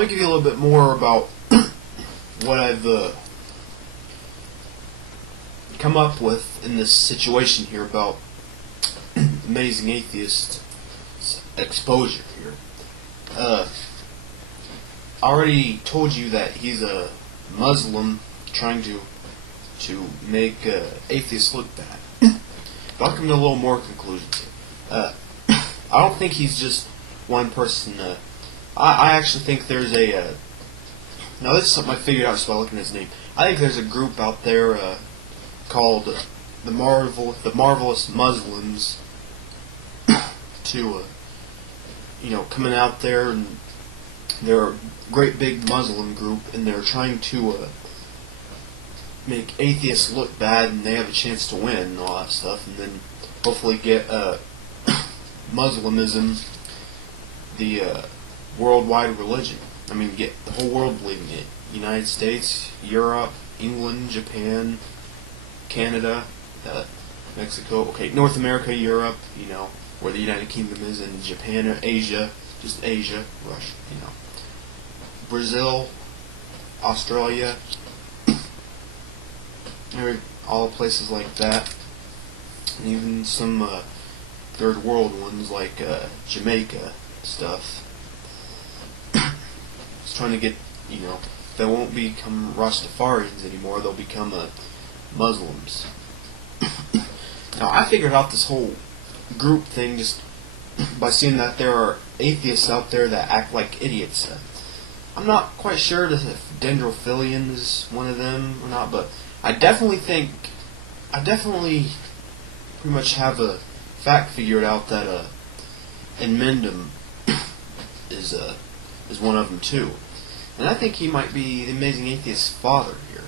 let me give you a little bit more about what I've come up with in this situation here about Amazing Atheist exposure here. I already told you that he's a Muslim trying to make atheists look bad. But I'll come to a little more conclusions here. I don't think he's just one person. I actually think there's a... now this is something I figured out just by looking at his name. I think there's a group out there called the Marvelous Muslims to, coming out there, and they're a great big Muslim group, and they're trying to make atheists look bad, and they have a chance to win and all that stuff, and then hopefully get Muslimism the worldwide religion. I mean, get the whole world believing it. United States, Europe, England, Japan, Canada, Mexico, okay, North America, Europe, where the United Kingdom is, and Japan, Asia, just Asia, Russia, Brazil, Australia, all places like that, and even some third world ones like Jamaica stuff. Just trying to get, they won't become Rastafarians anymore, they'll become Muslims. Now, I figured out this whole group thing just by seeing that there are atheists out there that act like idiots. I'm not quite sure if Dendrophilian is one of them or not, but I definitely pretty much have a fact figured out that inmendham is one of them too. And I think he might be the Amazing Atheist's father here.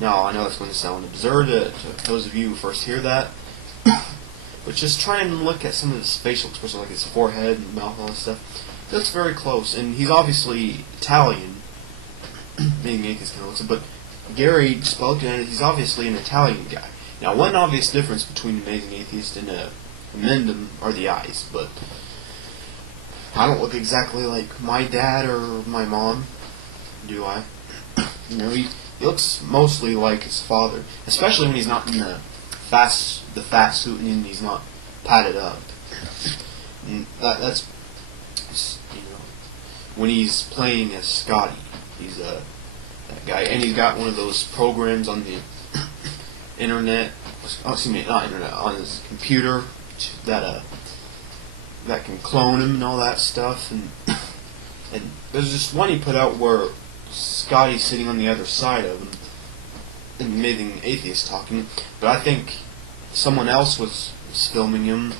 Now, I know it's going to sound absurd to those of you who first hear that, but just try and look at some of his facial expressions, like his forehead and mouth and all that stuff. It looks very close, and he's obviously Italian. Amazing Atheist kind of looks it, but Gary, just by looking at it, he's obviously an Italian guy. Now, one obvious difference between Amazing Atheist and inmendham are the eyes, but I don't look exactly like my dad or my mom, do I? He looks mostly like his father, especially when he's not in the fat suit and he's not padded up. And that's when he's playing as Scotty, he's that guy, and he's got one of those programs on the internet. Oh, excuse me, not internet, on his computer that can clone him and all that stuff. And there's just one he put out where Scotty's sitting on the other side of him, and Amazing Atheist talking. But I think someone else was filming him.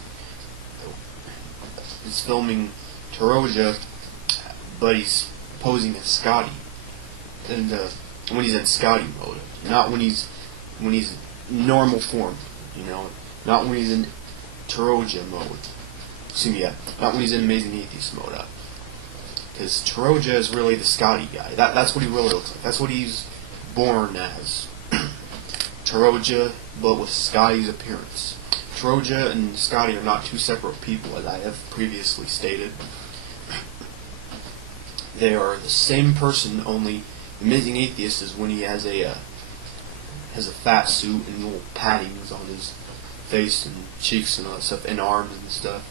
He's filming Taroja, but he's posing as Scotty, and when he's in Scotty mode, not when he's normal form, not when he's in Taroja mode. Excuse me, not when he's in Amazing Atheist mode. Because Taroja is really the Scotty guy. That's what he really looks like. That's what he's born as. Taroja, but with Scotty's appearance. Taroja and Scotty are not two separate people, as I have previously stated. They are the same person, only Amazing Atheist is when he has a fat suit and little paddings on his face and cheeks and all that stuff, and arms and stuff.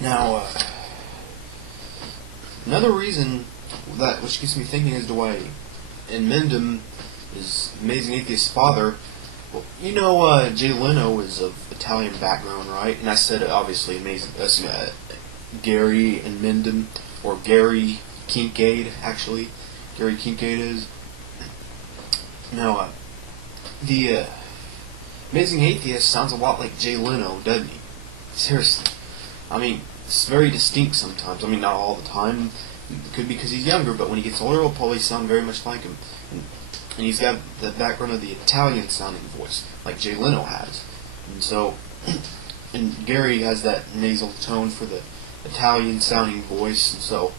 Now, another reason which gets me thinking as to why inmendham is Amazing Atheist's father. Well, Jay Leno is of Italian background, right? And I said obviously Gary inmendham, or Gary Kincaid, actually. Gary Kincaid is. Now, the Amazing Atheist sounds a lot like Jay Leno, doesn't he? Seriously. I mean, it's very distinct sometimes. I mean, not all the time. It could be because he's younger, but when he gets older, he'll probably sound very much like him. And he's got the background of the Italian-sounding voice, like Jay Leno has. And so, and Gary has that nasal tone for the Italian-sounding voice, and so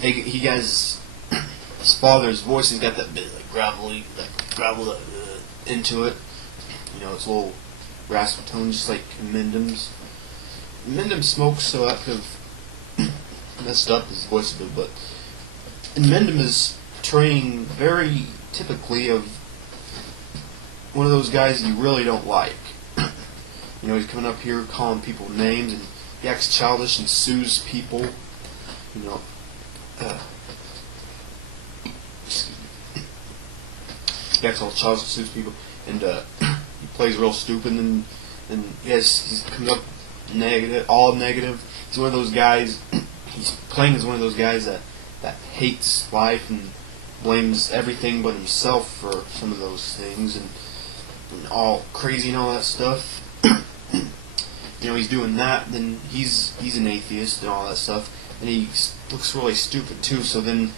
he has his father's voice. He's got that bit like gravelly, into it. It's a little raspy tone, just like Inmendham's. Inmendham smokes, so that could have messed up his voice a bit, but Inmendham is portraying very typically of one of those guys you really don't like. You know, he's coming up here calling people names, and he acts childish and sues people. You know, he acts all childish and sues people, and he plays real stupid, and he's coming up negative, all negative. He's one of those guys. He's playing as one of those guys that hates life and blames everything but himself for some of those things, and all crazy and all that stuff. You know, he's doing that. Then he's an atheist and all that stuff, and he looks really stupid too. So then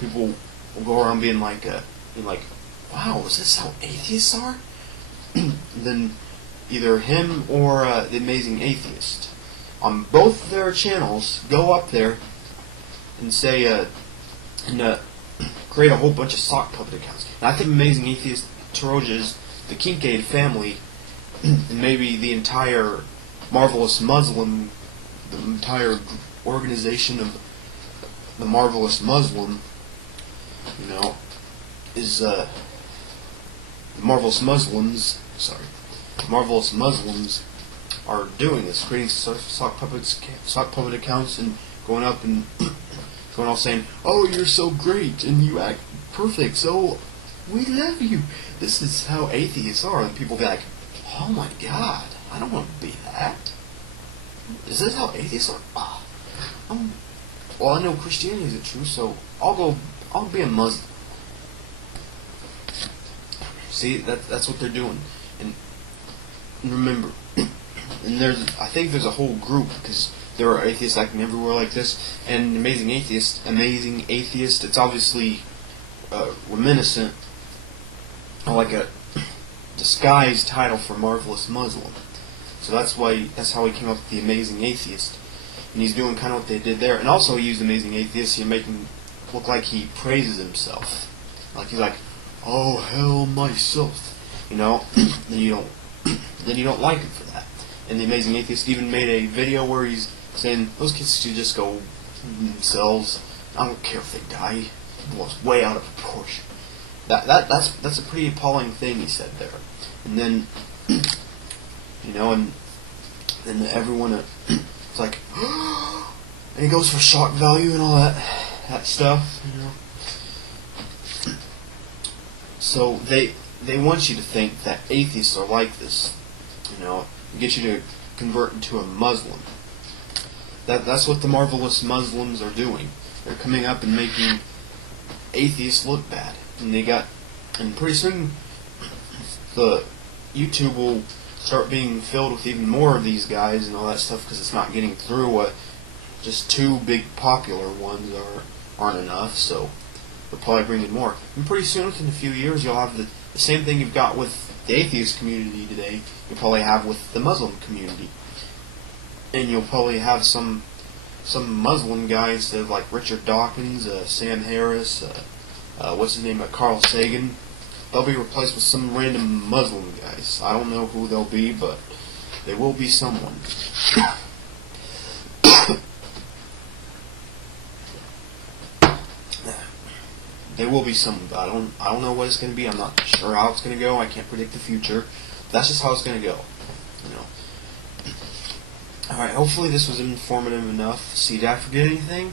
people will go around being like, wow, is this how atheists are? Then either him or The Amazing Atheist, on both their channels, go up there and say and create a whole bunch of sock puppet accounts. And I think Amazing Atheist encourages the Kincaid family and maybe the entire Marvelous Muslim, the entire organization of the Marvelous Muslim, you know, is the Marvelous Muslims. The Marvelous Muslims are doing this, creating sock puppet accounts, and going up and going off saying, "Oh, you're so great and you act perfect, so we love you." This is how atheists are. And people be like, "Oh my God, I don't want to be that. Is this how atheists are?" Well, I know Christianity isn't true, so I'll be a Muslim. See, that's what they're doing. And remember, and I think there's a whole group, because there are atheists acting everywhere like this, and Amazing Atheist, it's obviously reminiscent, like a disguised title for Marvelous Muslim. So that's how he came up with The Amazing Atheist. And he's doing kind of what they did there. And also he used Amazing Atheist to make him look like he praises himself. Like he's like, "Oh, hell myself." You know, then you don't like him for that. And The Amazing Atheist even made a video where he's saying those kids should just go themselves. I don't care if they die. It was way out of proportion. That's a pretty appalling thing he said there. And then you know, and then everyone it's like, and he goes for shock value and all that stuff, you know. So they want you to think that atheists are like this, you know, and get you to convert into a Muslim. That's what the Marvelous Muslims are doing. They're coming up and making atheists look bad, and pretty soon the YouTube will start being filled with even more of these guys and all that stuff, because it's not getting through what just two big popular ones aren't enough. So we'll probably bring in more, and pretty soon, within a few years, you'll have the same thing you've got with the atheist community today. You'll probably have with the Muslim community, and you'll probably have some Muslim guys instead of like Richard Dawkins, Sam Harris, what's his name, Carl Sagan. They'll be replaced with some random Muslim guys. I don't know who they'll be, but they will be someone. They will be someone, but I don't know what it's going to be. I'm not sure how it's going to go. I can't predict the future. That's just how it's going to go. You know. All right. Hopefully this was informative enough. See, did I forget anything?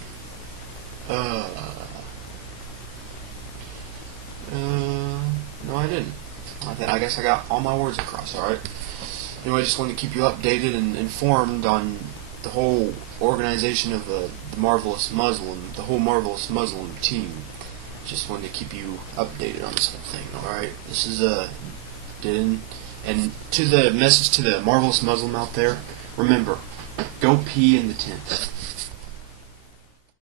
No, I didn't. I guess I got all my words across, alright? Anyway, I just wanted to keep you updated and informed on the whole organization of the Marvelous Muslim, the whole Marvelous Muslim team. Just wanted to keep you updated on this whole thing, alright? This is, Dylan. And to the message to the Marvelous Muslim out there, remember, go pee in the tent.